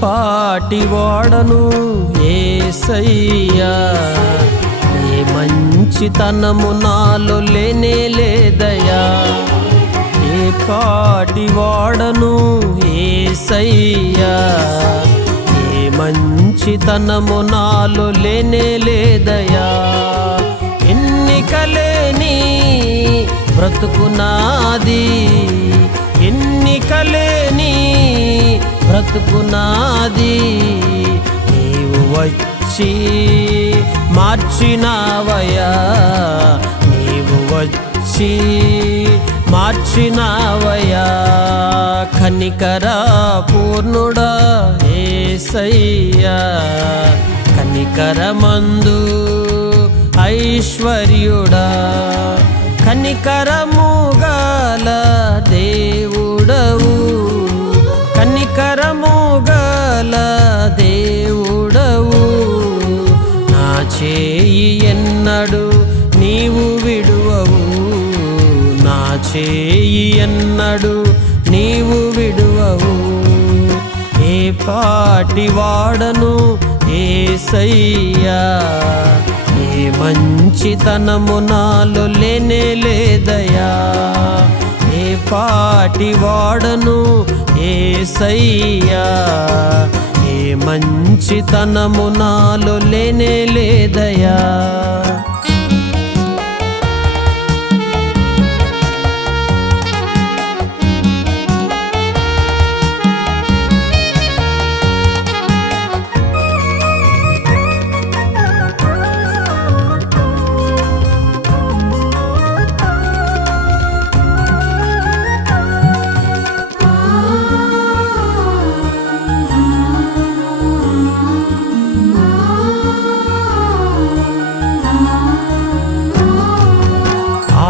పాటి వాడను యేసయ్యా, ఏ మంచితనము నాలో లేనే లేదయ్యా. ఏ పాటి వాడను యేసయ్యా, ఏ మంచితనము నాలో లేనే లేదయ్యా. ఎన్నికలేని బ్రతుకునాది, ఎన్నికలేని బ్రతుకునాది, నీవు వచ్చి మార్చినావయ్యా, నీవు వచ్చి మార్చినావయ్యా. కనికర పూర్ణుడా యేసయ్యా, కనికరమందు ఐశ్వర్యుడా, కనికరము గల దేవుడవు, కనికరము గల దేవుడవు. నా చేయి ఎన్నడు నీవు విడువవు, నా చేయి ఎన్నడు నీవు విడువవు. ఏ పాటి వాడను యేసయ్యా, ఏ మంచితనము నాలో లేనే లేదయ్యా. ఏ పాటి వాడను యేసయ్యా, ఏ మంచితనము నాలో లేనే లేదయ్యా.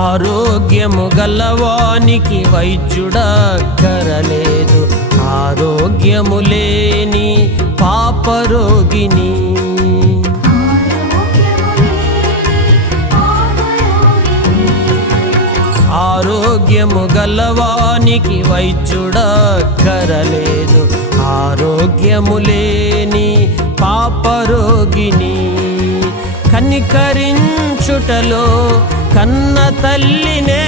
ఆరోగ్యము గలవానికి వైద్యుడక్కరలేదు, ఆరోగ్యము లేని పాపరోగిని. ఆరోగ్యము గలవానికి వైద్యుడక్కరలేదు, ఆరోగ్యము లేని పాపరోగిని. కనికరించుటలో కన్న తల్లినే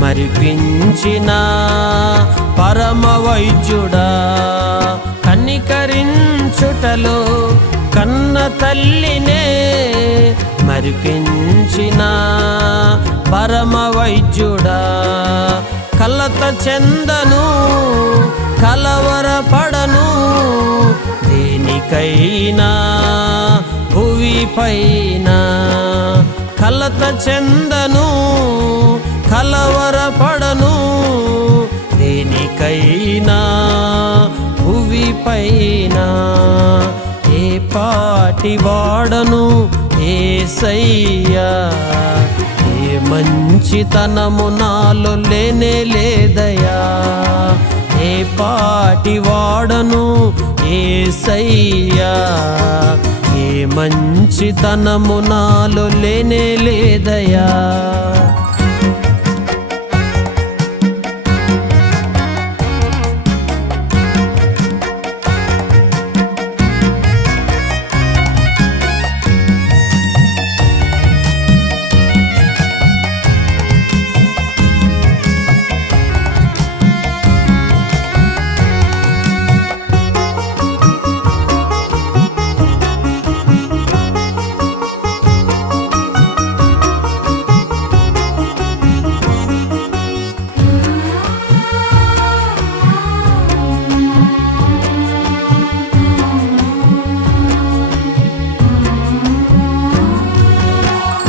మరిపించిన పరమ వైద్యుడా, కనికరించుటలో కన్న తల్లినే మరిపించిన పరమ వైద్యుడా. కలత చెందను కలవరపడను దేనికైనా భువిపైన, కలత చెందను కలవరపడను దేనికైనా భువిపైన. ఏ పాటి వాడను యేసయ్యా, ఏ మంచితనము నాలో లేనే లేదయ్యా. ఏ పాటి వాడను యేసయ్యా, ఏ మంచితనము నాలో లేనే లేదయ్యా.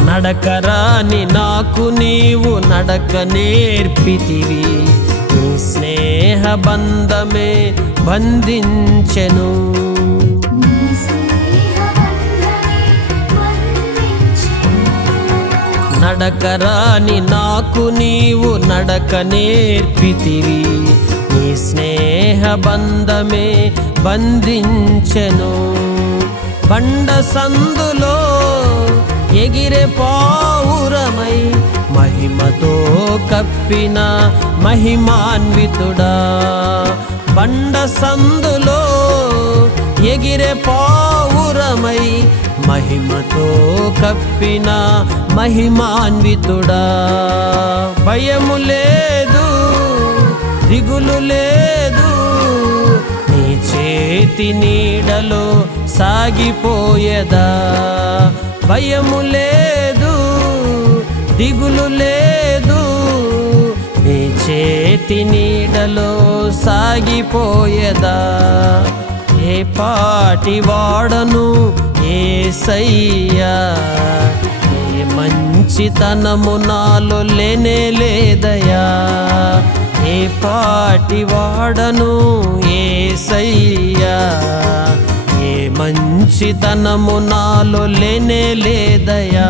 నడకరాని నాకు నీవు నడక నేర్పితివి, నీ స్నేహ బంధమే బంధించెను. నడకరాని నాకు నీవు నడక నేర్పితివి, నీ స్నేహ బంధమే బంధించెను. బండ సందులో ఎగిరే పావురమై మహిమతో కప్పిన మహిమాన్వితుడా, బండ సందులో ఎగిరే పావురమై మహిమతో కప్పిన మహిమాన్వితుడా. భయము లేదు, దిగులు లేదు, నీ చేతి నీడలో సాగిపోయేదా. భయము లేదు, దిగులు లేదు, నీ చేతి నీడలో సాగిపోయేదా. ఏ పాటి వాడను యేసయ్యా, ఏ మంచితనము నాలో లేనే లేదయా. ఏ పాటి వాడను యేసయ్యా, ఏ మంచితనము నాలో లేనే లేదయా.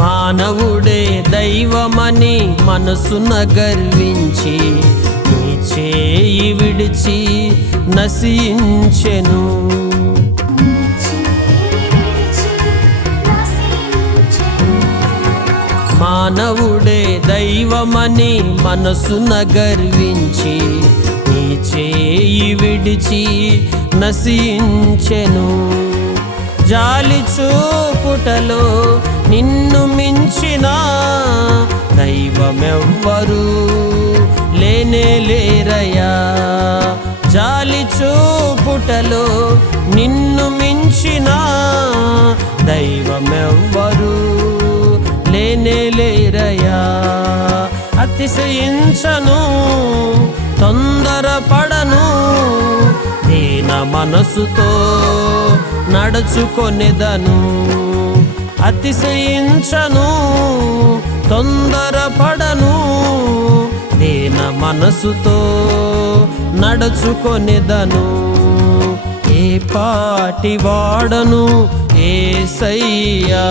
మానవుడే దైవమని మనసున గర్వించి నీ చేయి విడిచి నశించెను. మానవుడే దైవమని మనసున గర్వించి నీ చేయి విడిచి నశించెను. జాలి చూపుటలో నిన్ను మించిన దైవమెవ్వరు లేనే లేరయ్యా. జాలి చూపుటలో నిన్ను మించిన దైవమెవ్వరు లేనే లేరయ్యా. అతిశయించను, తొందరపడను, దీన మనసుతో నడుచుకొనెదను. అతిశయించను, తొందరపడను, దీన మనసుతో నడుచుకొనెదను. ఏ పాటి వాడను యేసయ్యా,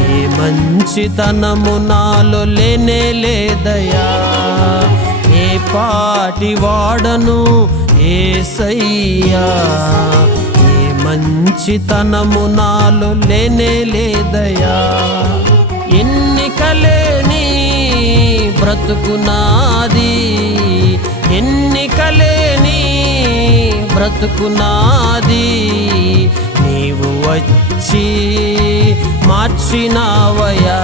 ఏ మంచితనము నాలో లేనే లేదయా. ఏ పాటి వాడను యేసయ్యా, మంచితనము నాలో లేనే లేదయా. ఎన్నికలేని బ్రతుకు నాది, ఎన్నికలేని బ్రతుకు నాది, నీవు వచ్చి మార్చినావయా.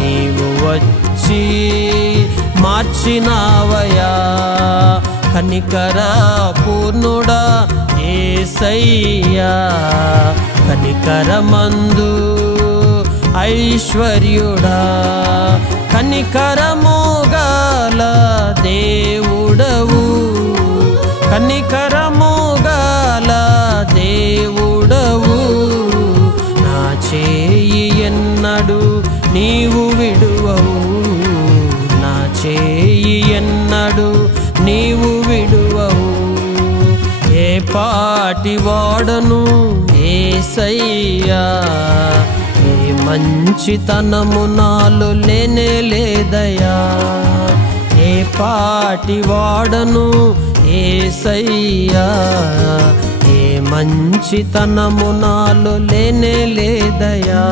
నీవు వచ్చి మార్చినావయా. కనికర పూర్ణుడా యేసయ్యా, కనికరమందు ఐశ్వర్యుడా. కనికరము గల దేవుడవు, కనికరము గల దేవుడవు. నా చేయి ఎన్నడు నీవు విడువవు, నా చేయి ఎన్నడు నీవు విడువవు. ఏ పాటి వాడను యేసయ్యా, ఏ మంచితనము నాలో లేనే లేదయా. ఏ పాటి వాడను యేసయ్యా, ఏ మంచితనము నాలో లేనే లేదయా.